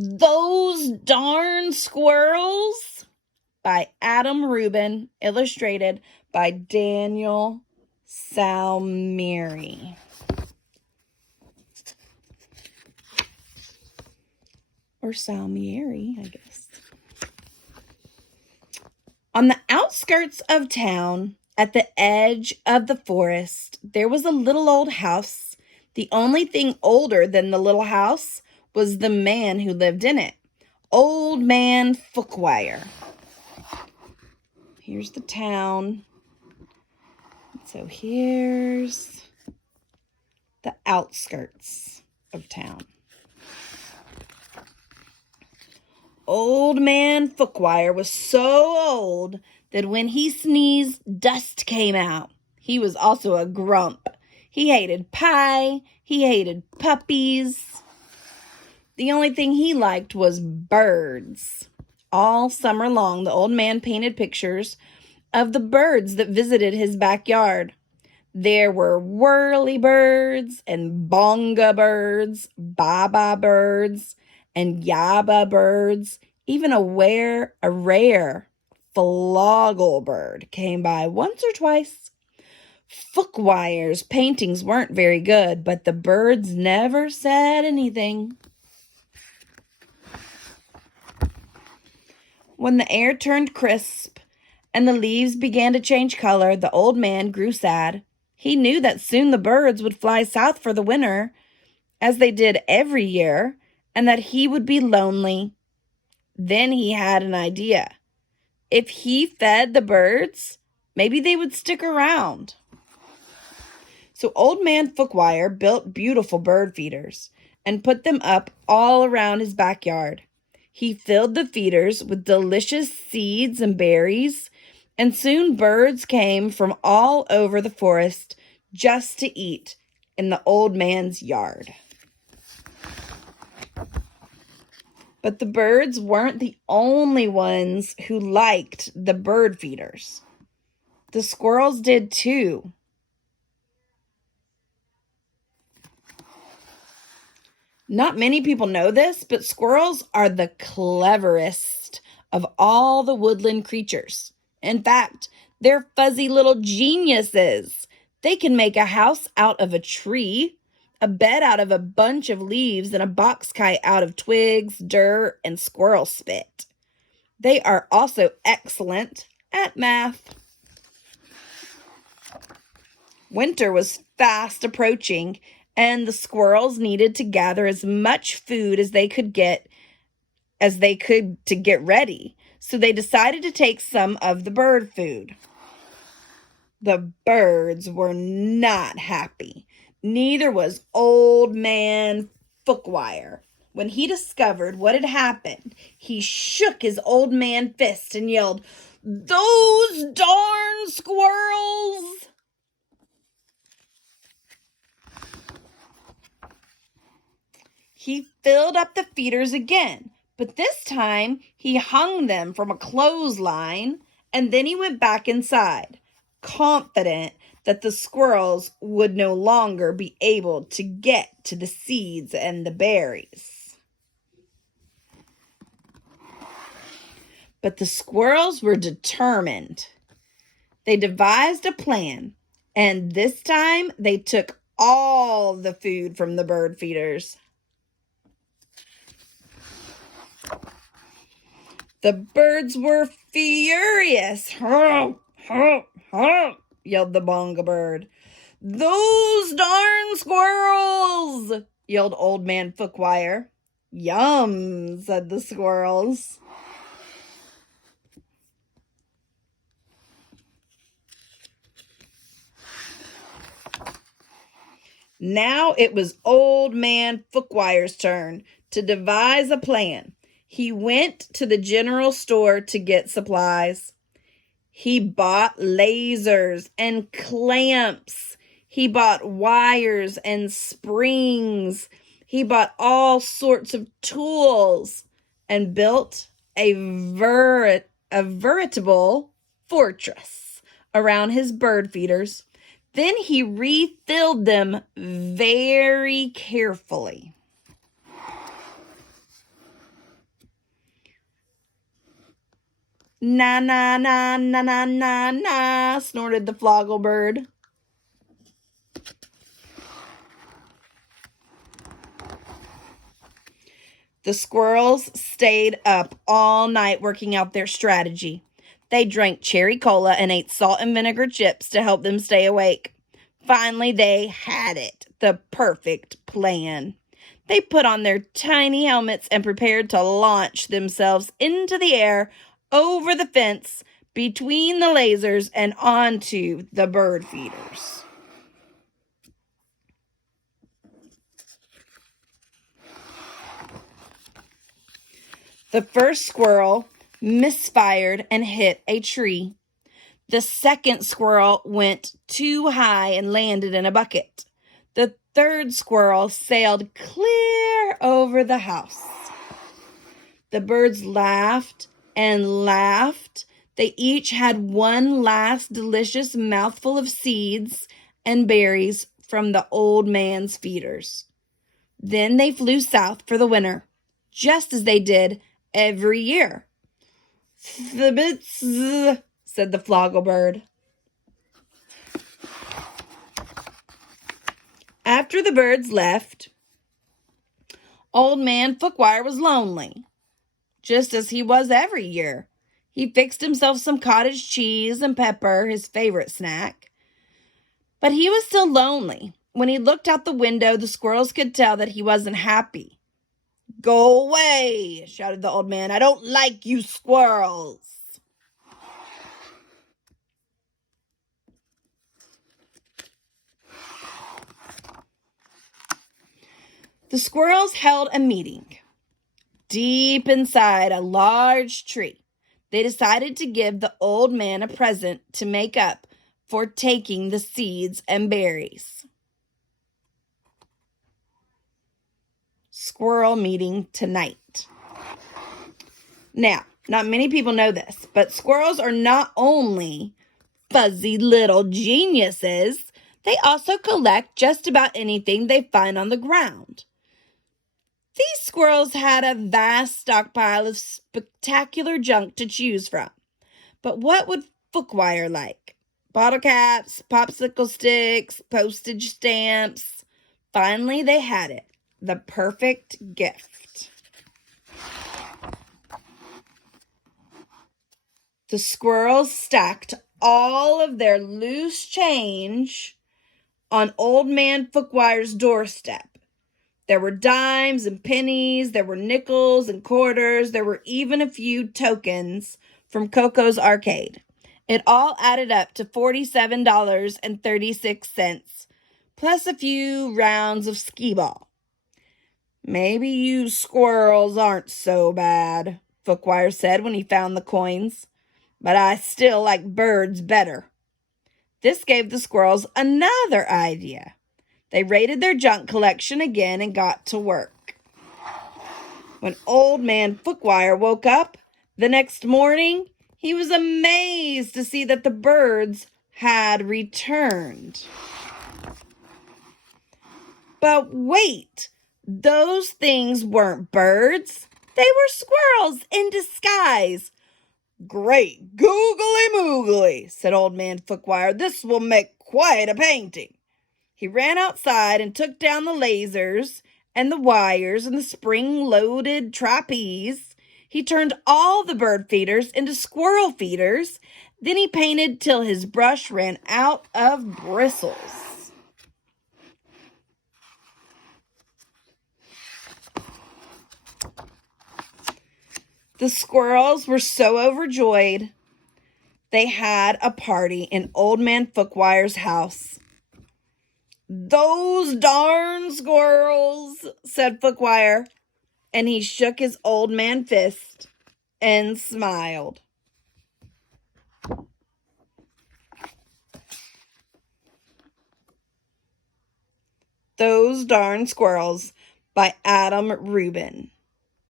Those Darn Squirrels by Adam Rubin, illustrated by Daniel Salmieri. Or Salmieri, I guess. On the outskirts of town, at the edge of the forest, there was a little old house. The only thing older than the little house was the man who lived in it, Old Man Fookwire. Here's the town. So here's the outskirts of town. Old Man Fookwire was so old that when he sneezed, dust came out. He was also a grump. He hated pie. He hated puppies. The only thing he liked was birds. All summer long, the old man painted pictures of the birds that visited his backyard. There were whirly birds and bonga birds, baba birds, and yaba birds. Even a rare floggle bird came by once or twice. Fookwire's paintings weren't very good, but the birds never said anything. When the air turned crisp and the leaves began to change color, the old man grew sad. He knew that soon the birds would fly south for the winter, as they did every year, and that he would be lonely. Then he had an idea. If he fed the birds, maybe they would stick around. So Old Man Fookwire built beautiful bird feeders and put them up all around his backyard. He filled the feeders with delicious seeds and berries, and soon birds came from all over the forest just to eat in the old man's yard. But the birds weren't the only ones who liked the bird feeders. The squirrels did too. Not many people know this, but squirrels are the cleverest of all the woodland creatures. In fact, they're fuzzy little geniuses. They can make a house out of a tree, a bed out of a bunch of leaves, and a box kite out of twigs, dirt, and squirrel spit. They are also excellent at math. Winter was fast approaching, and the squirrels needed to gather as much food as they could to get ready. So they decided to take some of the bird food. The birds were not happy. Neither was Old Man Fookwire. When he discovered what had happened, he shook his old man fist and yelled, "Those darn squirrels!" He filled up the feeders again, but this time he hung them from a clothesline, and then he went back inside, confident that the squirrels would no longer be able to get to the seeds and the berries. But the squirrels were determined. They devised a plan, and this time they took all the food from the bird feeders. The birds were furious. "Honk, honk, honk," yelled the bonga bird. "Those darn squirrels!" yelled Old Man Fookwire. "Yum," said the squirrels. Now it was Old Man Fookwire's turn to devise a plan. He went to the general store to get supplies. He bought lasers and clamps. He bought wires and springs. He bought all sorts of tools and built a veritable fortress around his bird feeders. Then he refilled them very carefully. Na, na, na, na, na, na, na, snorted the floggle bird. The squirrels stayed up all night working out their strategy. They drank cherry cola and ate salt and vinegar chips to help them stay awake. Finally, they had it, the perfect plan. They put on their tiny helmets and prepared to launch themselves into the air, over the fence, between the lasers, and onto the bird feeders. The first squirrel misfired and hit a tree. The second squirrel went too high and landed in a bucket. The third squirrel sailed clear over the house. The birds laughed and laughed. They each had one last delicious mouthful of seeds and berries from the old man's feeders. Then they flew south for the winter, just as they did every year. "Thibits," said the floggle bird. After the birds left, Old Man Fookwire was lonely, just as he was every year. He fixed himself some cottage cheese and pepper, his favorite snack. But he was still lonely. When he looked out the window, the squirrels could tell that he wasn't happy. "Go away," shouted the old man. "I don't like you squirrels." The squirrels held a meeting deep inside a large tree. They decided to give the old man a present to make up for taking the seeds and berries. Squirrel meeting tonight. Now, not many people know this, but squirrels are not only fuzzy little geniuses, they also collect just about anything they find on the ground. These squirrels had a vast stockpile of spectacular junk to choose from. But what would Fookwire like? Bottle caps, popsicle sticks, postage stamps. Finally, they had it. The perfect gift. The squirrels stacked all of their loose change on Old Man Fookwire's doorstep. There were dimes and pennies, there were nickels and quarters, there were even a few tokens from Coco's arcade. It all added up to $47.36, plus a few rounds of skee-ball. "Maybe you squirrels aren't so bad," Fookwire said when he found the coins, "but I still like birds better." This gave the squirrels another idea. They raided their junk collection again and got to work. When Old Man Fookwire woke up the next morning, he was amazed to see that the birds had returned. But wait, those things weren't birds. They were squirrels in disguise. "Great googly moogly," said Old Man Fookwire. "This will make quite a painting." He ran outside and took down the lasers and the wires and the spring-loaded trapeze. He turned all the bird feeders into squirrel feeders. Then he painted till his brush ran out of bristles. The squirrels were so overjoyed, they had a party in Old Man Fookwire's house. "Those darn squirrels," said Fookwire, and he shook his old man fist and smiled. Those Darn Squirrels by Adam Rubin.